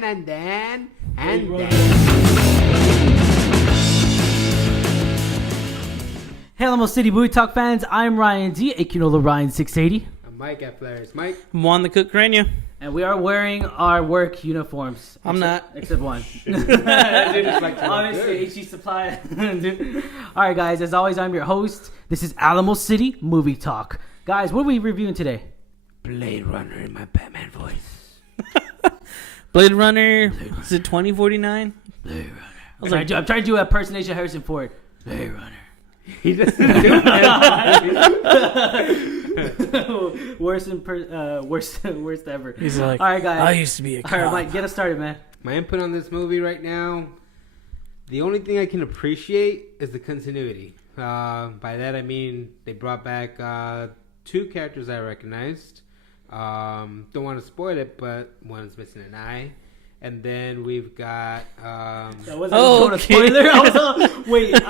Hey, Alamo City Movie Talk fans, I'm Ryan D, aka Ryan 680. I'm Mike at Flares. Mike. I'm Juan the Cook Carreño. And we are wearing our work uniforms. I'm not. Except one. Obviously, HG Supply. Alright guys, as always, I'm your host. This is Alamo City Movie Talk. Guys, what are we reviewing today? Blade Runner in my Batman voice. Blade Runner, is it 2049? Blade Runner. I'm trying to do a impersonation of Harrison Ford. Blade Runner. He doesn't do that. worst ever. He's like, all right, guys. I used to be a cop. All right, Mike, get us started, man. My input on this movie right now, the only thing I can appreciate is the continuity. By that I mean they brought back two characters I recognized. Don't want to spoil it, but one's missing an eye. And then we've got. That wasn't a spoiler. I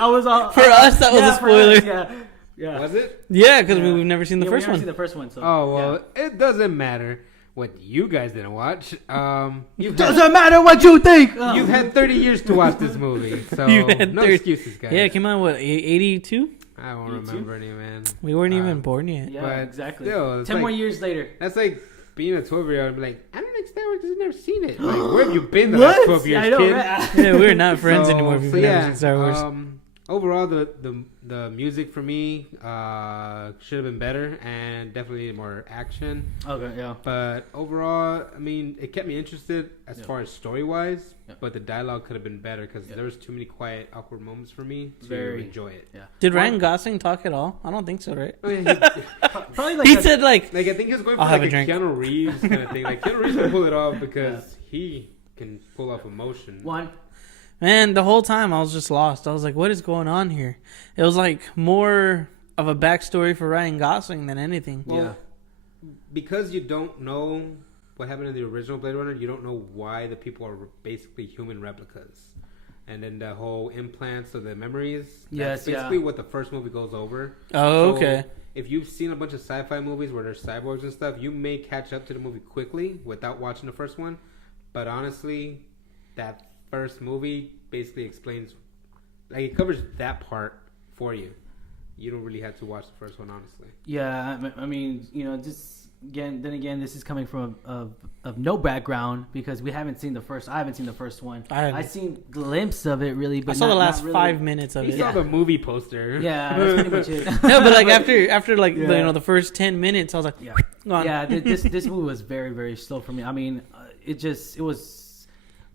was all. For us, that was a spoiler. Us, yeah. Was it? Yeah, because we've never seen the first one. Seen the first one. So, oh well, it doesn't matter what you guys didn't watch. Doesn't matter what you think. You've had 30 years to watch this movie, so no excuses, guys. Yeah, it came out what 82. I don't remember any, man. We weren't even born yet. Yeah, but exactly. Still, 10 more years later. That's like being a 12-year-old and be like, I don't like Star Wars because I've never seen it. Like, where have you been the last 12 years, I know, kid? right? Yeah, we're not friends anymore if you've never seen Star Wars. Overall, the music for me should have been better and definitely needed more action. Okay, yeah. But overall, I mean, it kept me interested as far as story-wise, Yeah. but the dialogue could have been better because there was too many quiet, awkward moments for me to enjoy it. Yeah. Did Ryan Gosling talk at all? I don't think so, right? Oh, yeah, Probably like He said like, I think he was going for I'll have like a a drink. Keanu Reeves kind of thing. Like Keanu Reeves can pull it off because he can pull off emotion. one. man, the whole time I was just lost. I was like, what is going on here? It was like more of a backstory for Ryan Gosling than anything. Well, because you don't know what happened in the original Blade Runner, you don't know why the people are basically human replicas. And then the whole implants of the memories, that's basically what the first movie goes over. Oh, So okay. if you've seen a bunch of sci-fi movies where there's cyborgs and stuff, you may catch up to the movie quickly without watching the first one. But honestly, that first movie basically explains, like, it covers that part for you. You don't really have to watch the first one, honestly. Yeah, I mean, just again, this is coming from of no background because we haven't seen the first. I haven't seen the first one. I've seen glimpses of it, really, but I saw the last really. 5 minutes of You it. saw the movie poster. Yeah, that's pretty much it. No, but like after like the first 10 minutes, I was like, This movie was very, very slow for me. I mean, it was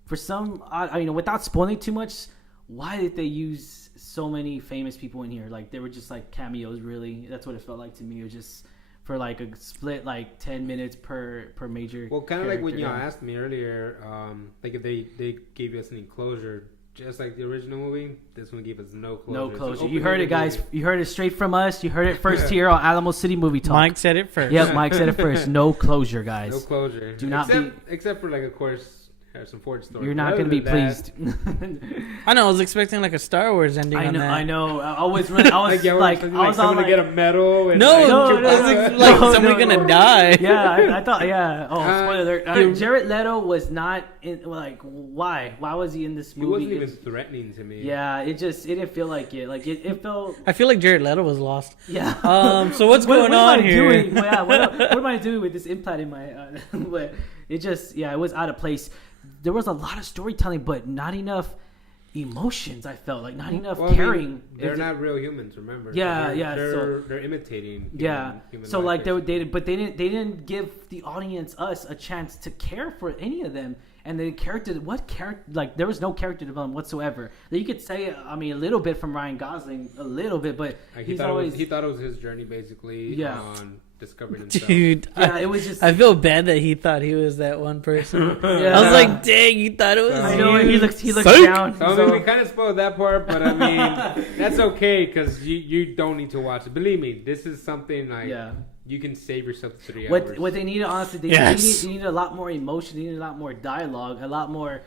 for some. I mean, without spoiling too much, why did they use so many famous people in here? Like they were just like cameos. Really, that's what it felt like to me. It was just for like a split, like 10 minutes per major. Well, kind of like when y'all asked me earlier, like if they gave us any closure. Just like the original movie, this one gave us no closure. No closure. You heard it, guys. You heard it straight from us. You heard it first here on Alamo City Movie Talk. Mike said it first. Yep, Mike said it first. No closure, guys. No closure. Do not except for, like, of course, Harrison Ford story. You're not going to be pleased. I know. I was expecting like a Star Wars ending. I know. On that. I know. I was really. I was like, I was someone to get a medal. And No, like somebody gonna die. Yeah, I thought. Yeah. Oh, spoiler alert. Jared Leto was not in. Like, why? Why was he in this movie? He wasn't even threatening to me. Yeah, it didn't feel like it. Like it felt. I feel like Jared Leto was lost. Yeah. So what's going on here? What am I doing with this implant in my? But it just, it was out of place. There was a lot of storytelling, but not enough emotions. I felt like not enough caring. I mean, they're not real humans. Remember? Yeah, They're imitating. Human so like they didn't give the audience us a chance to care for any of them. And the character, like there was no character development whatsoever. You could say, I mean, a little bit from Ryan Gosling, a little bit, but he thought it was his journey basically on discovering himself. Dude, it was just. I feel bad that he thought he was that one person. I was like, dang, you thought it was. I know he looks down. So, I mean, we kind of spoiled that part, but I mean, that's okay because you don't need to watch it. Believe me, this is something like. Yeah. You can save yourself 3 hours. What they needed, honestly, they needed a lot more emotion. They needed a lot more dialogue, a lot more,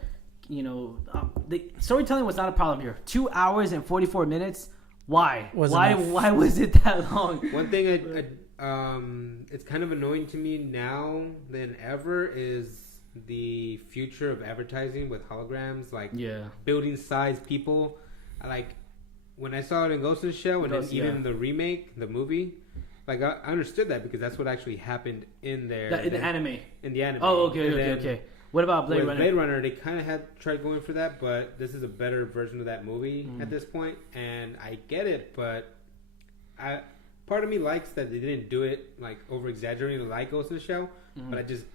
the storytelling was not a problem here. 2 hours and 44 minutes. Why? Why was it that long? One thing it's kind of annoying to me now than ever is the future of advertising with holograms, like Yeah. building size people. I like when I saw it in Ghost in the Shell, and then even the remake, the movie. Like I understood that because that's what actually happened in there. In the anime. In the anime. Oh, okay. What about Blade Runner? Blade Runner, they kind of had tried going for that, but this is a better version of that movie at this point, and I get it, but part of me likes that they didn't do it like over exaggerating like Ghost in the Shell, but I just.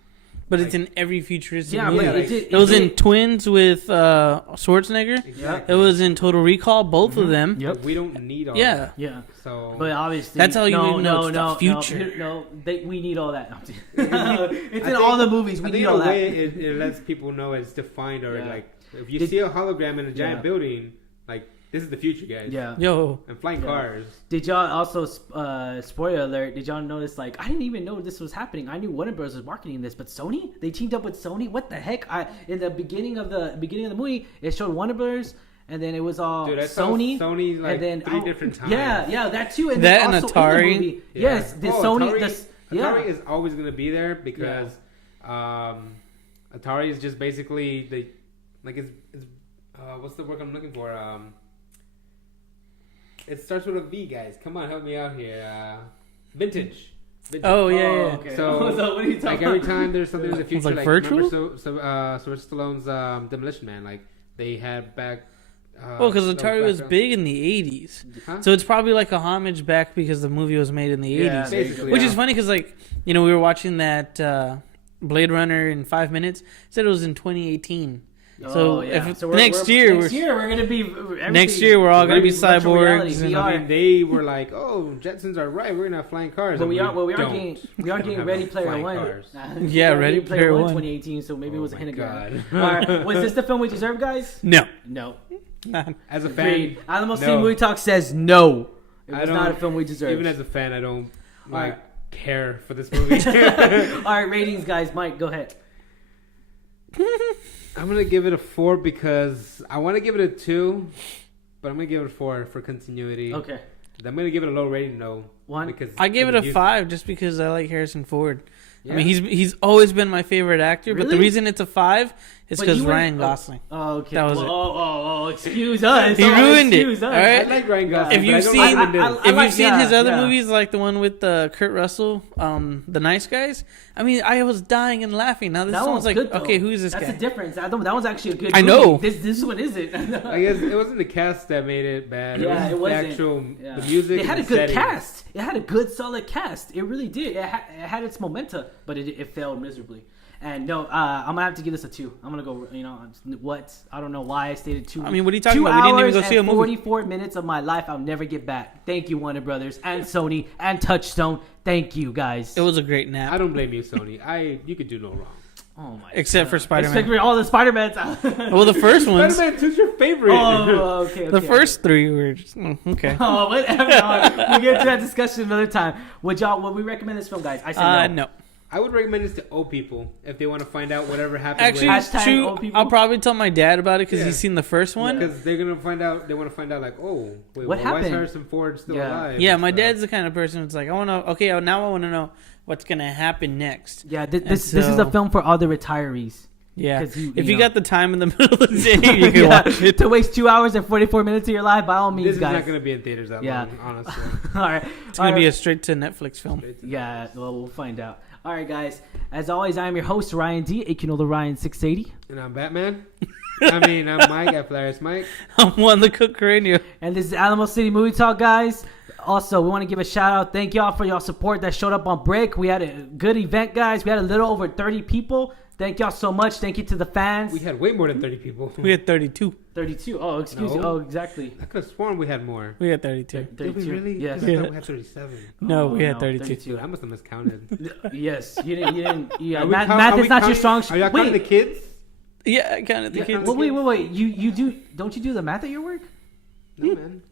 But it's in every futuristic Yeah, movie. but It was in Twins with Schwarzenegger. Exactly. It was in Total Recall, both of them. Yep. We don't need all Yeah. that. Yeah. So, But obviously, That's how you know it's the future. We need all that. It's in all the movies. We need all that. I think it lets people know it's defined or like if you see a hologram in a giant building, like this is the future, guys. Yeah. Yo. And flying cars. Did y'all also spoiler alert? Did y'all notice? Like, I didn't even know this was happening. I knew Warner Bros was marketing this, but Sony, they teamed up with Sony. What the heck? In the beginning of the movie, it showed Warner Bros. And then it was all Sony. Sony like and then, three different times. Yeah, that too. And that then and also Atari. In the movie. Yeah. Yes, the Sony. Atari is always going to be there because Atari is just basically it's what's the word I'm looking for? It starts with a V, guys. Come on, help me out here. Vintage. Oh, yeah. Okay. So what are you talking like every time there's something in the future, like like virtual? remember Sylvester Stallone's Demolition Man, like they had back. Well, because Atari was big in the 80s. Huh? So it's probably like a homage back because the movie was made in the 80s. Basically, Which is funny because, like, we were watching that Blade Runner in 5 minutes. It said it was in 2018. So next year we're gonna be next year we're all gonna be cyborgs. And I mean, they were like, "Oh, Jetsons are right. We're gonna have flying cars." But we are getting Ready Player One. Yeah, Ready Player One 2018. So maybe it was a hint of God. God. All right, was this the film we deserve, guys? No. As a fan, Alamo City Movie Talk says no. It was not a film we deserve. Even as a fan, I don't care for this movie. All right, ratings, guys. Mike, go ahead. I'm gonna give it a 4 because I want to give it a 2, but I'm gonna give it a 4 for continuity. Okay. I'm gonna give it a low rating though. 1. Because I gave it a 5 just because I like Harrison Ford. Yeah. I mean, he's always been my favorite actor, but the Really? reason it's a 5 is because Ryan Gosling. Oh, okay. That was it. Excuse us. He ruined it. Excuse us. All right? I like Ryan Gosling. If you've but seen, I don't like if like- you've seen his other yeah. movies, like the one with Kurt Russell, The Nice Guys, I mean, I was dying and laughing. Now this That one's one's like, good, though. okay, who is this That's guy? the difference. That one's actually a good I movie. know. This one isn't. I guess it wasn't the cast that made it bad. Yeah, it it was wasn't. the actual Yeah. the music. It had a and good setting. cast. It had a good, solid cast. It really did. It had its momentum, but it failed miserably. And no, I'm gonna have to give this a 2. I'm gonna go. I don't know why I stated 2. I mean, what are you talking about? We didn't even go see a movie. 44 minutes of my life I'll never get back. Thank you, Warner Brothers and Sony and Touchstone. Thank you, guys. It was a great I nap, don't blame you, Sony. You could do no wrong. Oh my. except for Except Spider-Man. for all the Spider-Mans. Well, the first ones, Spider-Man 2's your favorite. Oh, okay. the first 3 were just, okay. Oh, whatever. We'll get to that discussion another time. Would we recommend this film, guys? I said no. No. I would recommend this to old people if they want to find out whatever happened. Actually, Hashtag it's true. old people. I'll probably tell my dad about it because Yeah. he's seen the first one. because they're gonna find out. They want to find out like, oh, wait, What why is happened? Harrison Ford still Yeah. alive? Yeah, and my stuff. dad's the kind of person who's like, now I want to know what's gonna happen next. Yeah, this And is a so- film for all the retirees. Yeah, 'Cause you if you know. got the time in the middle of the day, you can watch it. To waste 2 hours and 44 minutes of your life, by all means, This is guys. not gonna be in theaters that Yeah. long, honestly. All right, It's gonna be a straight to Netflix film. yeah. Well, we'll find out. All right, guys. As always, I am your host Ryan D. the Ryan 680, And I'm Batman. I'm Mike at Flyers Mike. I'm one the cook radio. and this is Alamo City Movie Talk, guys. Also, we want to give a shout out. Thank y'all for y'all support that showed up on break. We had a good event, guys. We had a little over 30 people. Thank y'all so much. Thank you to the fans. We had way more than 30 people. We had 32. 32. Oh, excuse me. No. Oh, exactly. I could have sworn we had more. We had 32. 32. Did we really? Yes. 'Cause I thought we had 37. No, Oh, we had no, 32. Dude, I must have miscounted. Yes. You didn't. Yeah. Are we Math, count- math are is we not your counting- strong. Are y'all counting the Wait. kids? Yeah, I counted the Yeah, kids. count- Wait. You do? Don't you do the math at your work? No, man.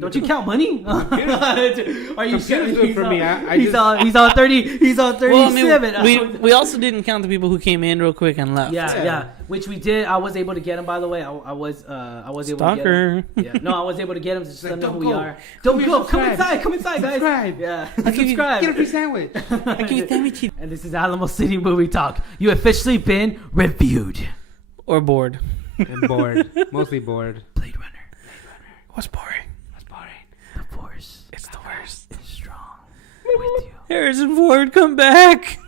Don't you count money? Are you Computers do it for me. He's on 30. He's on 37. Well, I mean, we also didn't count the people who came in real quick and left. Yeah. Which we did. I was able to get him. By the way, I was able to get him. Yeah. No, I was able to get him to just let them know who we are. Don't go. Come inside, guys. Subscribe. Yeah. Subscribe. Get a free sandwich. I give you sandwich. And this is Alamo City Movie Talk. You officially been reviewed. Or bored. I'm bored. Mostly bored. Blade Runner. What's boring? The Force. It's the worst. Is strong with you. Harrison Ford, come back.